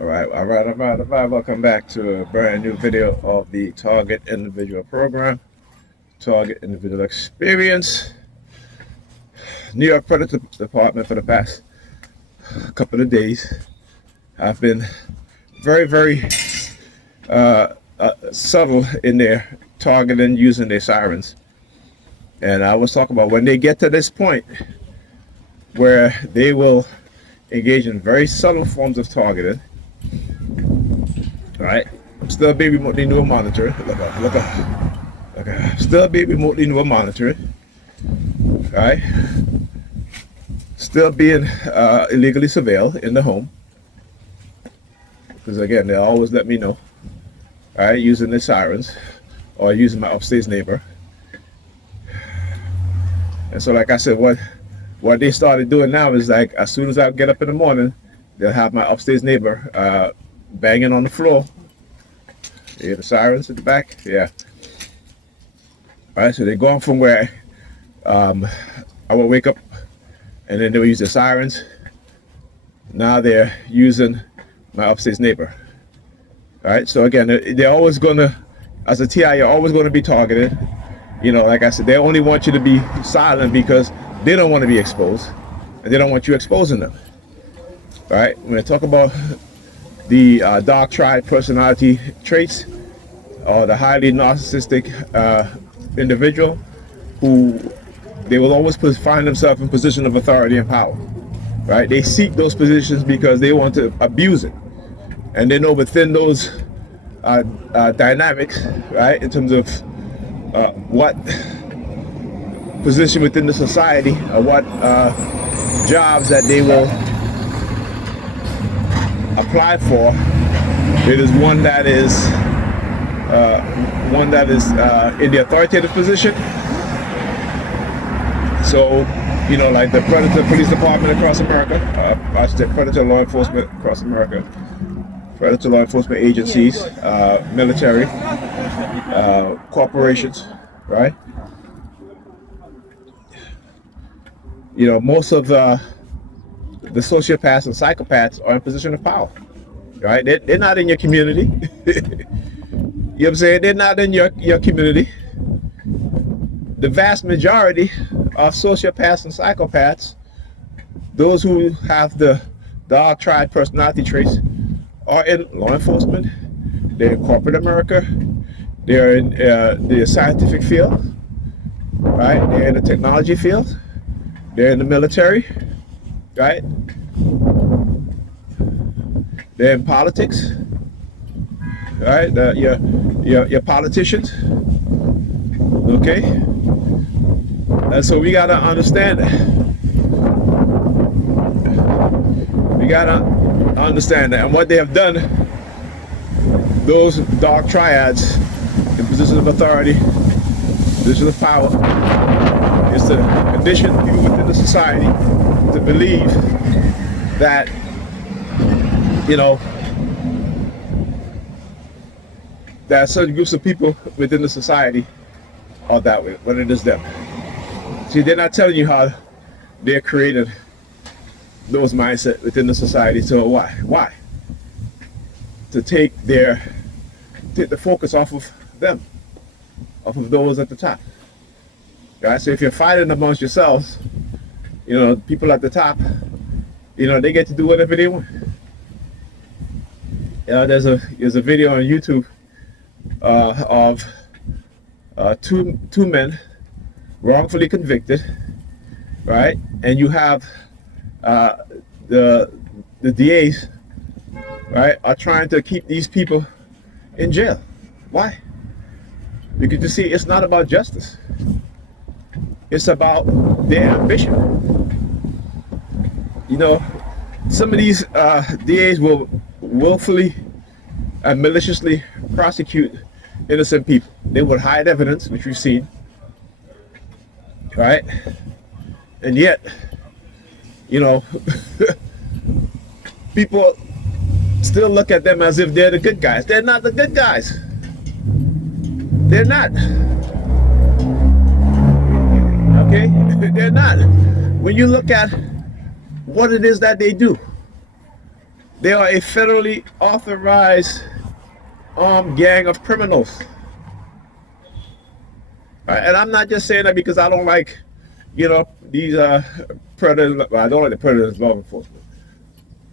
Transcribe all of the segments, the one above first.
All right. Welcome back to a brand new video of the Target Individual Program, Target Individual Experience. New York Predator Department for the past couple of days have been very subtle in their targeting using their sirens. And I was talking about when they get to this point where they will engage in very subtle forms of targeting. All right, still be remotely neural monitoring. Look up. Still be remotely neural monitoring. All right, still being illegally surveilled in the home. Because again, they always let me know. All right, using the sirens or using my upstairs neighbor. And so, like I said, what they started doing now is like as soon as I get up in the morning, they'll have my upstairs neighbor banging on the floor. You hear the sirens at the back? Yeah. All right, so they're going from where I will wake up and then they'll use the sirens. Now they're using my upstairs neighbor. All right, so again, they're always going to, as a TI, you're always going to be targeted. You know, like I said, they only want you to be silent because they don't want to be exposed and they don't want you exposing them. All right, when I talk about the dark triad personality traits, or the highly narcissistic individual who they will always find themselves in position of authority and power, right? They seek those positions because they want to abuse it, and they know within those dynamics, right, in terms of what position within the society or what jobs that they will apply for, it is one that is in the authoritative position. So, you know, like the Predator Police Department across America, I should say Predator Law Enforcement across America, Predator Law Enforcement agencies, military, corporations, right? You know, most of the sociopaths and psychopaths are in position of power, right? They're not in your community. You know what I'm saying? They're not in your community. The vast majority of sociopaths and psychopaths, those who have the dark triad personality traits, are in law enforcement, they're in corporate America, they're in the scientific field, right? They're in the technology field, they're in the military, right? They're in politics, right? Your politicians, okay? And so we gotta understand that. We gotta understand that. And what they have done, those dark triads in positions of authority, positions of power, is to condition people within the society to believe that, you know, that certain groups of people within the society are that way, when it is them. See, they're not telling you how they're creating those mindsets within the society. So why? Why? To take the focus off of them, off of those at the top. Right? So if you're fighting amongst yourselves, you know, people at the top, you know, they get to do whatever they want. You know, there's a video on YouTube of two men wrongfully convicted, right? And you have the DAs, right, are trying to keep these people in jail. Why? Because you see, it's not about justice. It's about their ambition. You know, some of these DAs will willfully and maliciously prosecute innocent people. They would hide evidence, which we've seen, right? And yet, you know, people still look at them as if they're the good guys. They're not the good guys. They're not. Okay? They're not. When you look at what it is that they do, They are a federally authorized armed gang of criminals. Right? And I'm not just saying that because I don't like, these predators. Well, I don't like the predators law enforcement.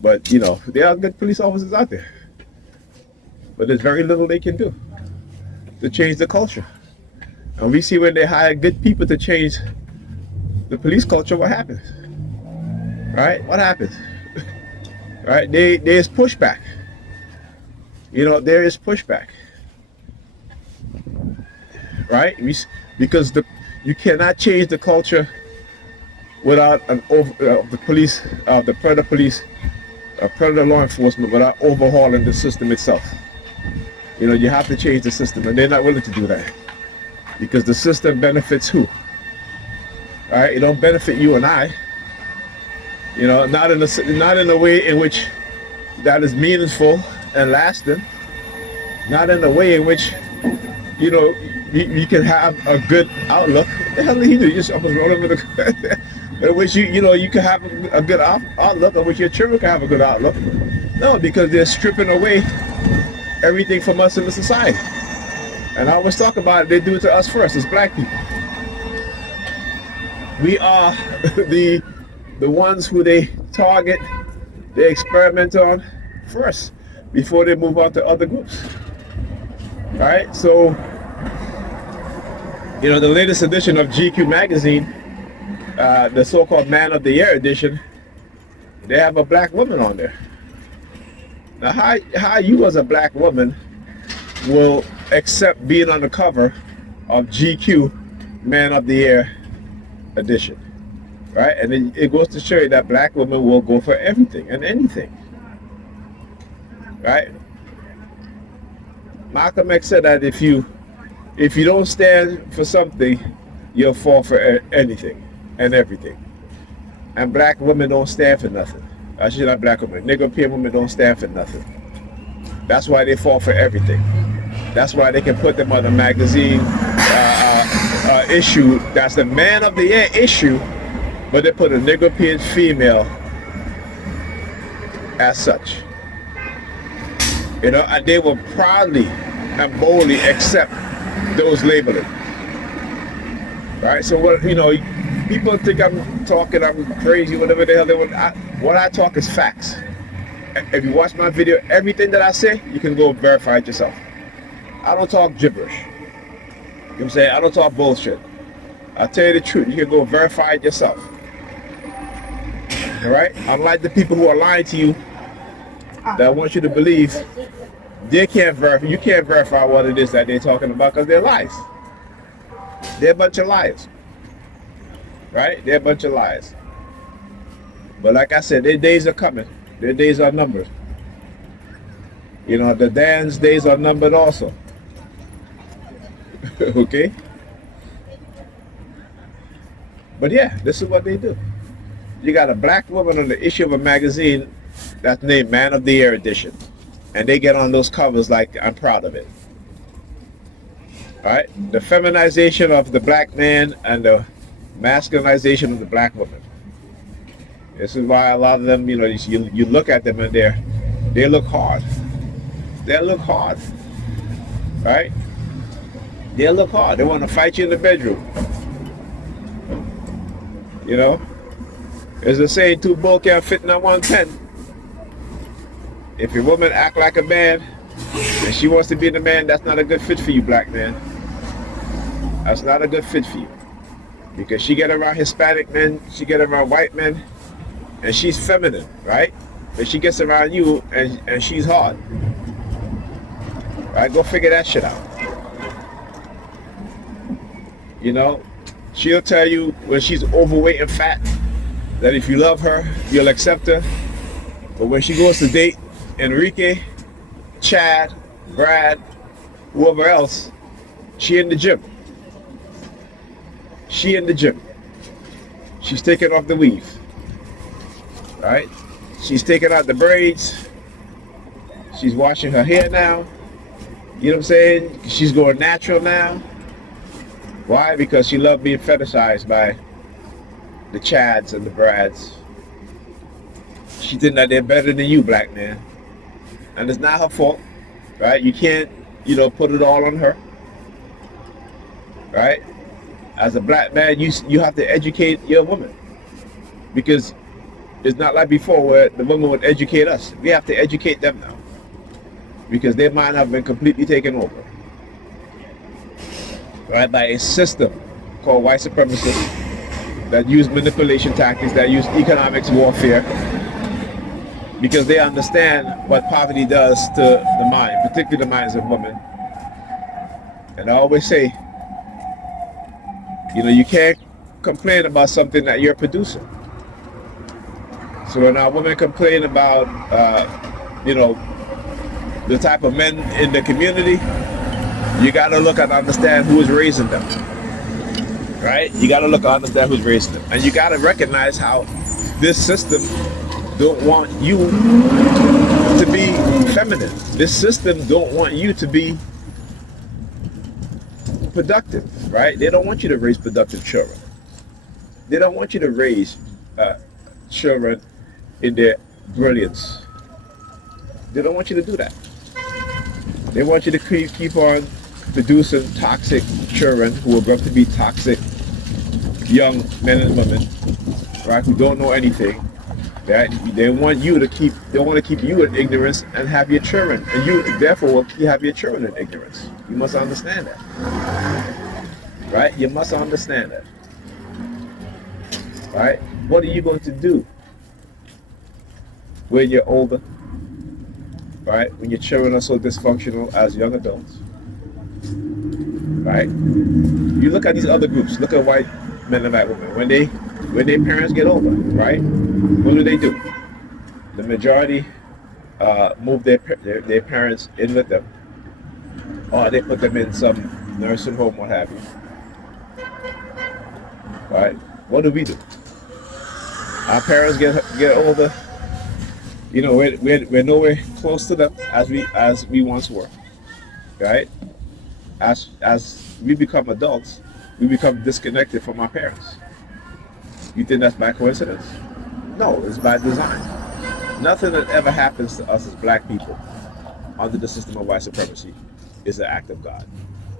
But, there are good police officers out there. But there's very little they can do to change the culture. And we see when they hire good people to change the police culture, what happens? Right? What happens? Right? There's pushback. There is pushback. Right? Because you cannot change the culture without the police, the predator police, predator law enforcement, without overhauling the system itself. You have to change the system, and they're not willing to do that because the system benefits who? All right, it don't benefit you and I. Not in a way in which that is meaningful and lasting. Not in a way in which you can have a good outlook. What the hell did he do? You just almost rolled over the. In which you can have a good outlook, or which your children can have a good outlook. No, because they're stripping away everything from us in the society. And I always talk about it, they do it to us first as black people. We are the ones who they target, they experiment on first before they move on to other groups. Right? So, the latest edition of GQ magazine, the so-called Man of the Year edition, they have a black woman on there. Now, how you as a black woman will accept being on the cover of GQ Man of the Year edition, right? And it goes to show you that black women will go for everything and anything, right? Malcolm X said that if you don't stand for something, you'll fall for anything and everything. And black women don't stand for nothing. Actually, not black women. Negro women don't stand for nothing. That's why they fall for everything. That's why they can put them on a magazine issue that's the Man of the Year issue, but they put a Negro female as such. And they will proudly and boldly accept those labeling. Right? So people think I'm talking, I'm crazy, whatever the hell they want. What I talk is facts. If you watch my video, everything that I say, you can go verify it yourself. I don't talk gibberish. You know what I'm saying? I don't talk bullshit. I tell you the truth. You can go verify it yourself. All right? Unlike the people who are lying to you, that want you to believe, they can't verify. You can't verify what it is that they're talking about because they're lies. They're a bunch of liars. Right? They're a bunch of lies. But like I said, their days are coming. Their days are numbered. The Dan's days are numbered also. Okay? But yeah, this is what they do. You got a black woman on the issue of a magazine that's named Man of the Year edition. And they get on those covers like, I'm proud of it. Alright? The feminization of the black man and the masculinization of the black woman. This is why a lot of them, you look at them and they look hard. They look hard. Right? They look hard. They want to fight you in the bedroom. There's a saying, two bull can't fit in that one pen. If your woman act like a man and she wants to be the man, that's not a good fit for you, black man. That's not a good fit for you. Because she get around Hispanic men, she get around white men, and she's feminine, right? But she gets around you and she's hard. Right? Go figure that shit out. She'll tell you when she's overweight and fat that if you love her, you'll accept her. But when she goes to date Enrique, Chad, Brad, whoever else, she in the gym. She in the gym. She's taking off the weave. Right? She's taking out the braids. She's washing her hair now. You know what I'm saying? She's going natural now. Why? Because she loved being fetishized by the Chads and the Brads. She think that they're better than you, black man. And it's not her fault, right? You can't, put it all on her, right? As a black man, you have to educate your woman, because it's not like before where the woman would educate us. We have to educate them now, because their mind have been completely taken over, right, by a system called white supremacy that use manipulation tactics, that use economics warfare, because they understand what poverty does to the mind, particularly the minds of women. And I always say, you can't complain about something that you're producing. So when our women complain about, the type of men in the community, you got to look and understand who is raising them, right? You got to look and understand who's raising them. And you got to recognize how this system don't want you to be feminine. This system don't want you to be productive, right? They don't want you to raise productive children. They don't want you to raise children in their brilliance. They don't want you to do that. They want you to keep on producing toxic children who are going to be toxic young men and women, right? Who don't know anything. They want to keep you in ignorance and have your children, and you therefore will have your children in ignorance. You must understand that, right? You must understand that, right? What are you going to do when you're older, right? When your children are so dysfunctional as young adults, right? You look at these other groups. Look at white men and white women. When their parents get older, right? What do? The majority move their parents in with them, or they put them in some nursing home, what have you. Right? What do? Our parents get older. We're nowhere close to them as we once were, right? As we become adults, we become disconnected from our parents. You think that's by coincidence? No, it's by design. Nothing that ever happens to us as black people under the system of white supremacy is an act of God.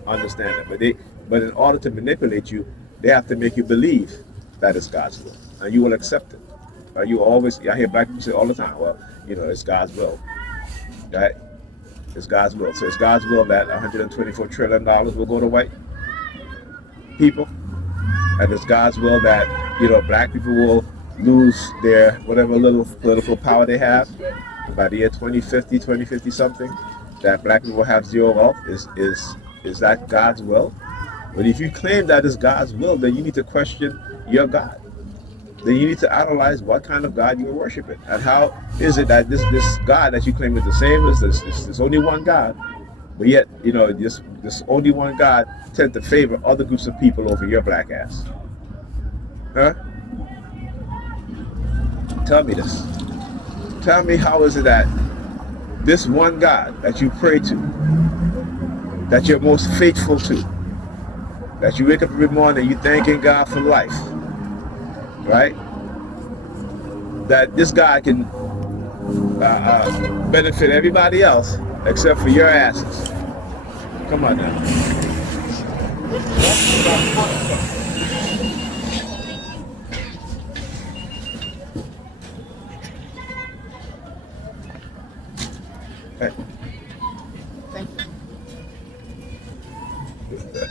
Understand that. But in order to manipulate you, they have to make you believe that it's God's will, and you will accept it. I hear black people say all the time, well, it's God's will, right? It's God's will. So it's God's will that $124 trillion will go to white people, and it's God's will that black people will lose their whatever little political power they have by the year 2050 something, that black people will have zero wealth. Is that God's will? But if you claim that is God's will, then you need to question your God. Then you need to analyze what kind of God you're worshiping, and how is it that this God that you claim is the same as this only one God, but yet this only one God tend to favor other groups of people over your black ass, huh? Tell me this. Tell me, how is it that this one God that you pray to, that you're most faithful to, that you wake up every morning, you thanking God for life, right? That this God can benefit everybody else except for your asses. Come on now. Hey. Thank you.